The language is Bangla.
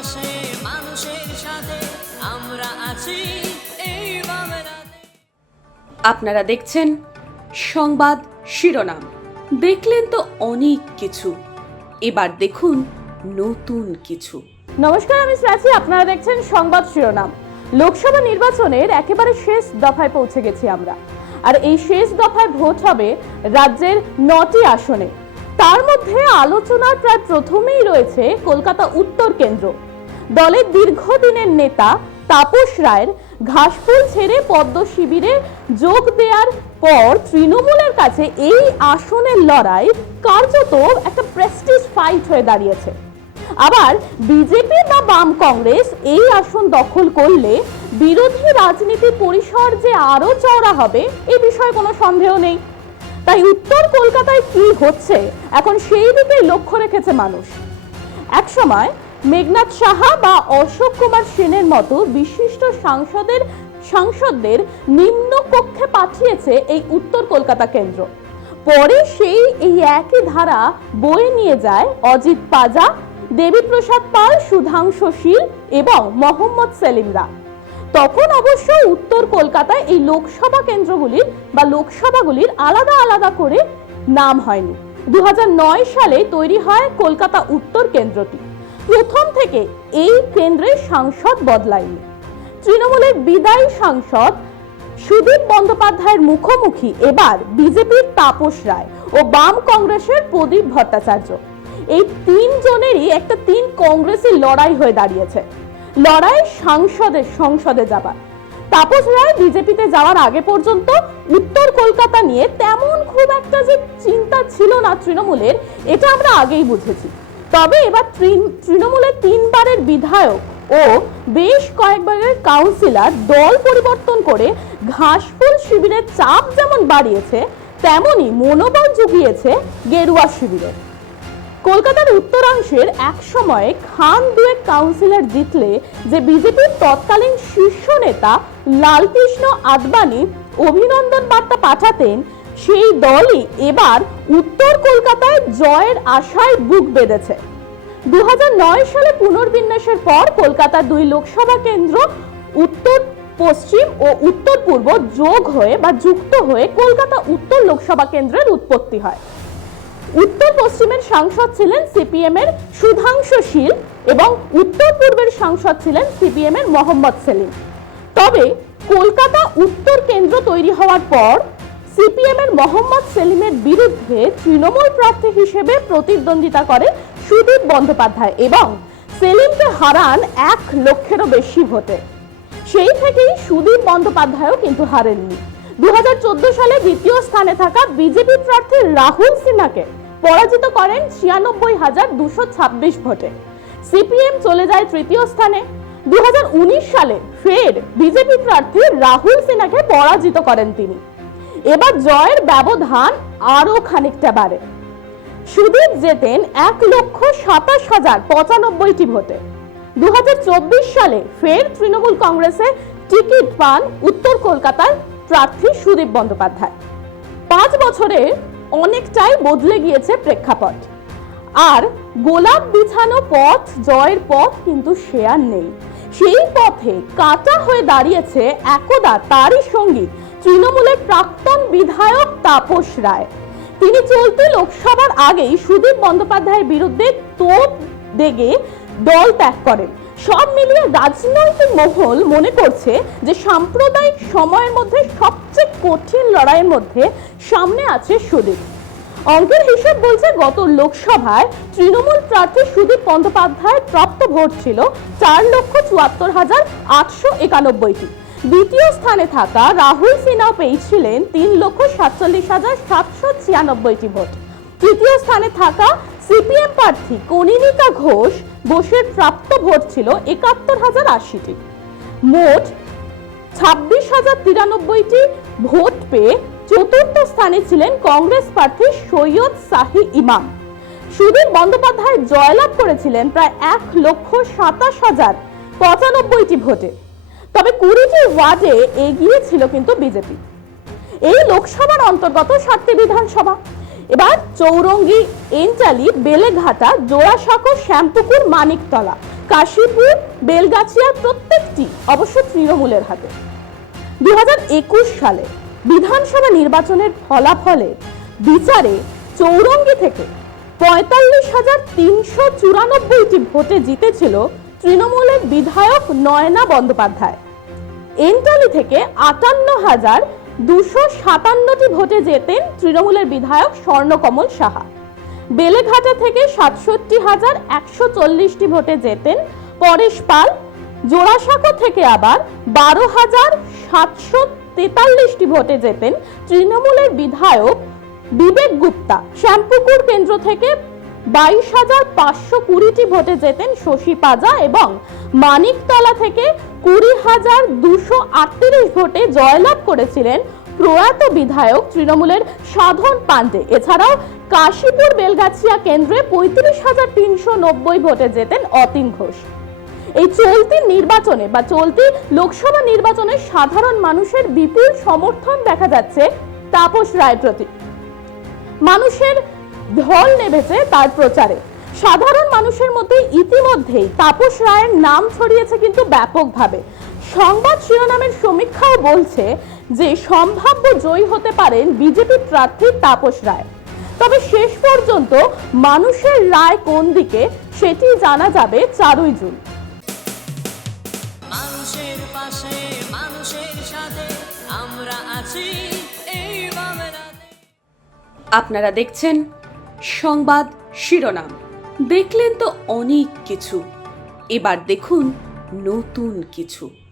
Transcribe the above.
পাশে মানুষের সাথে আমরা আছি এই বাংলাতে। আপনারা দেখছেন সংবাদ শিরোনাম। দেখলেন তো অনেক কিছু, এবার দেখুন নতুন কিছু। নমস্কার, আমি শ্রাচি। আপনারা দেখছেন সংবাদ শিরোনাম। লোকসভা নির্বাচনের একেবারে শেষ দফায় পৌঁছে গেছি আমরা, আর এই শেষ দফায় ভোট হবে রাজ্যের 9টি আসনে। তার মধ্যে আলোচনার প্রায় প্রথমেই রয়েছে কলকাতা উত্তর কেন্দ্র। দলের দীর্ঘদিনের নেতা তাপস রায়ের ঘাসফুল ছেড়ে পদ্ম শিবিরে যোগ দেওয়ার পর তৃণমূলের কাছে এই আসনের লড়াই কার্যত একটা প্রেস্টিজ ফাইট হয়ে দাঁড়িয়েছে। আবার বিজেপি বা বাম কংগ্রেস এই আসন দখল করলে বিরোধী রাজনীতি পরিসর যে আরো চওড়া হবে এ বিষয়ে কোনো সন্দেহ নেই। তাই উত্তর কলকাতায় কি হচ্ছে এখন সেই দিকেই লক্ষ্য রেখেছে মানুষ। একসময় মেঘনাথ সাহা বা অশোক কুমার সেনের মতো বিশিষ্ট সাংসদদের নিম্ন কক্ষে পাঠিয়েছে এই উত্তর কলকাতা কেন্দ্র। পরে সেই এই একই ধারা বয়ে নিয়ে যায় অজিত পাজা, দেবীপ্রসাদ পাল, সুধাংশু শীল এবং মোহাম্মদ সেলিমরা। তখন অবশ্য উত্তর কলকাতায় এই লোকসভা কেন্দ্রগুলির বা লোকসভাগুলির আলাদা আলাদা করে নাম হয়নি। 2009 সালে তৈরি হয় কলকাতা উত্তর কেন্দ্রটি। প্রথম থেকে এই কেন্দ্রের সাংসদ বদলায়নি। তৃণমূলের বিদায়ী সাংসদ সুদীপ বন্দ্যোপাধ্যায়ের মুখোমুখি এবার বিজেপির তাপস রায় ও বাম কংগ্রেসের প্রদীপ ভট্টাচার্য। এই তিনজনেরই একটা তিন কংগ্রেসের লড়াই হয়ে দাঁড়িয়েছে। লড়াই সংসদে যাবার। তাপস রায় বিজেপিতে যাওয়ার আগে পর্যন্ত উত্তর কলকাতা নিয়ে তেমন খুব একটা যে চিন্তা ছিল না তৃণমূলের, এটা আমরা আগেই বুঝেছি। তবে এবার তৃণমূলের 3বারের বিধায়ক ও বেশ কয়েকবারের কাউন্সিলর দল পরিবর্তন করে ঘাসফুল শিবিরের চাপ যেমন বাড়িয়েছে তেমনি মনোবল জুগিয়েছে গেরুয়া শিবিরের। কলকাতার উত্তরাংশের এক সময়ে খান দুয়েক কাউন্সিলর জিতলে যে বিজেপির তৎকালীন শীর্ষ নেতা লালকৃষ্ণ আদবানি অভিনন্দন বার্তা পাঠাতেন, সেই দলই এবার উত্তর কলকাতায় জয়ের আশায় বুক বেঁধেছে। 2009 সালে পুনর্বিন্যাসের পর কলকাতার 2 লোকসভা কেন্দ্র উত্তর পশ্চিম ও উত্তর পূর্ব যোগ হয়ে বা যুক্ত হয়ে কলকাতা উত্তর লোকসভা কেন্দ্রের উৎপত্তি হয়। উত্তর পশ্চিমের সাংসদ ছিলেন সিপিএম এর সুধাংশু শীল এবং উত্তর পূর্বের সাংসদ ছিলেন সিপিএম এর মোহাম্মদ সেলিম। তবে কলকাতা উত্তর কেন্দ্র তৈরি হওয়ার পর সিপিএম এর মোহাম্মদ সেলিমের বিরুদ্ধে তৃণমূল প্রার্থী হিসেবে প্রতিদ্বন্দ্বিতা করে সুদীপ বন্দ্যোপাধ্যায় এবং সেলিমকে হারান 1 লক্ষেরও বেশি ভোটে। সেই থেকেই সুদীপ বন্দ্যোপাধ্যায়ও কিন্তু হারেননি। 2014 সালে দ্বিতীয় স্থানে থাকা বিজেপি প্রার্থী রাহুল সিনহাকে পরাজিত করেন 96,226 ভোটে। সিপিএম চলে যায় তৃতীয় স্থানে। 2019 সালে ফের বিজেপি প্রার্থী রাহুল সিনহাকে পরাজিত করেন তিনি। এবার জয়ের ব্যবধান আরো খানিকটা বাড়ে। সুদীপ জেতেন 1,27,095টি ভোটে। 2024 সালে ফের তৃণমূল কংগ্রেসে টিকিট পান উত্তর কলকাতার প্রার্থী সুদীপ বন্দ্যোপাধ্যায়। 5 বছরে অনেকটাই বদলে গিয়েছে প্রেক্ষাপট। আর গোলাপ বিছানো পথ, জয়ের পথ কিন্তু সে আর নেই। সেই পথে কাটা হয়ে দাঁড়িয়েছে একদা তারই সঙ্গী তৃণমূলের প্রাক্তন বিধায়ক তাপস রায়। তিনি চলতি লোকসভার আগেই সুদীপ বন্দ্যোপাধ্যায়ের বিরুদ্ধে তোপ দেগে দল ত্যাগ করেন। সব মিলিয়ে রাজনৈতিক মহল মনে করছে যে সাম্প্রদায়িক সময়ের মধ্যে সবচেয়ে কঠিন লড়াইয়ের মধ্যে সামনে আছে সুদীপ। অঙ্কের হিসেব বলছে গত লোকসভায় তৃণমূল প্রার্থী সুদীপ বন্দ্যোপাধ্যায়ের প্রাপ্ত ভোট ছিল 4,74,891টি। দ্বিতীয় স্থানে থাকা রাহুল সিনহা পেয়েছিলেন 3,47,796টি ভোট। তৃতীয় স্থানে থাকা সিপিএম প্রার্থী কনিনিকা ঘোষ বোসের প্রাপ্ত ভোট ছিল 71,080টি। মোট 26,093টি ভোট পেয়ে চতুর্থ স্থানে ছিলেন কংগ্রেস প্রার্থী সৈয়দ শাহী ইমাম। সুদীপ বন্দ্যোপাধ্যায় জয়লাভ করেছিলেন প্রায় 1,27,095টি ভোটে। তবে 20টি ওয়ার্ডে এগিয়ে ছিল কিন্তু বিজেপি। এই লোকসভার অন্তর্গত 7টি বিধানসভা। এবার চৌরঙ্গি, এনটালি, বেলেঘাটা, জোড়াসাঁকো, শ্যামপুকুর, মানিকতলা, কাশীপুর বেলগাছিয়ার প্রত্যেকটি অবশ্য তৃণমূলের হাতে। 2021 সালে বিধানসভা নির্বাচনের ফলাফলের বিচারে চৌরঙ্গি থেকে 45,394টি ভোটে জিতেছিল তৃণমূলের বিধায়ক নয়না বন্দ্যোপাধ্যায়। এন্টলি থেকে 58,257টি ভোটে জেতেন তৃণমূলের বিধায়ক স্বর্ণকমল সাহা। বেলেঘাটা থেকে 67,140টি ভোটে জেতেন পরেশ পাল। জোড়াসাঁকো থেকে আবার 12,743টি ভোটে জেতেন তৃণমূলের বিধায়ক বিবেক গুপ্তা। শ্যামপুকুর কেন্দ্র থেকে 22,520টি ভোটে জেতেন শশী পাজা এবং মানিকতলা থেকে 20,238 ভোটে জয়লাভ করেছিলেন প্রয়াত বিধায়ক তৃণমূলের সাধন পাণ্ডে। এছাড়াও কাশীপুর বেলগাছিয়া কেন্দ্রে 35,390 ভোটে জেতেন অতীন ঘোষ। এই চলতি নির্বাচনে বা চলতি লোকসভা নির্বাচনে সাধারণ মানুষের বিপুল সমর্থন দেখা যাচ্ছে তাপস রায়ের প্রতি। মানুষের ঢল নেমেছে তার প্রচারে। সাধারণ মানুষের মধ্যে ইতিমধ্যেই তাপস রায়ের নাম ছড়িয়েছে কিন্তু ব্যাপকভাবে। সংবাদ শিরোনামের সমীক্ষাও বলছে যে সম্ভাব্য জয়ী হতে পারেন বিজেপি প্রার্থী তাপস রায়। তবে শেষ পর্যন্ত মানুষের রায় কোন দিকে সেটি জানা যাবে 4ই জুন। মানুষের পাশে মানুষের সাথে আমরা আছি এই বাংলাতে। আপনারা দেখছেন সংবাদ শিরোনাম। দেখলেন তো অনেক কিছু, এবার দেখুন নতুন কিছু।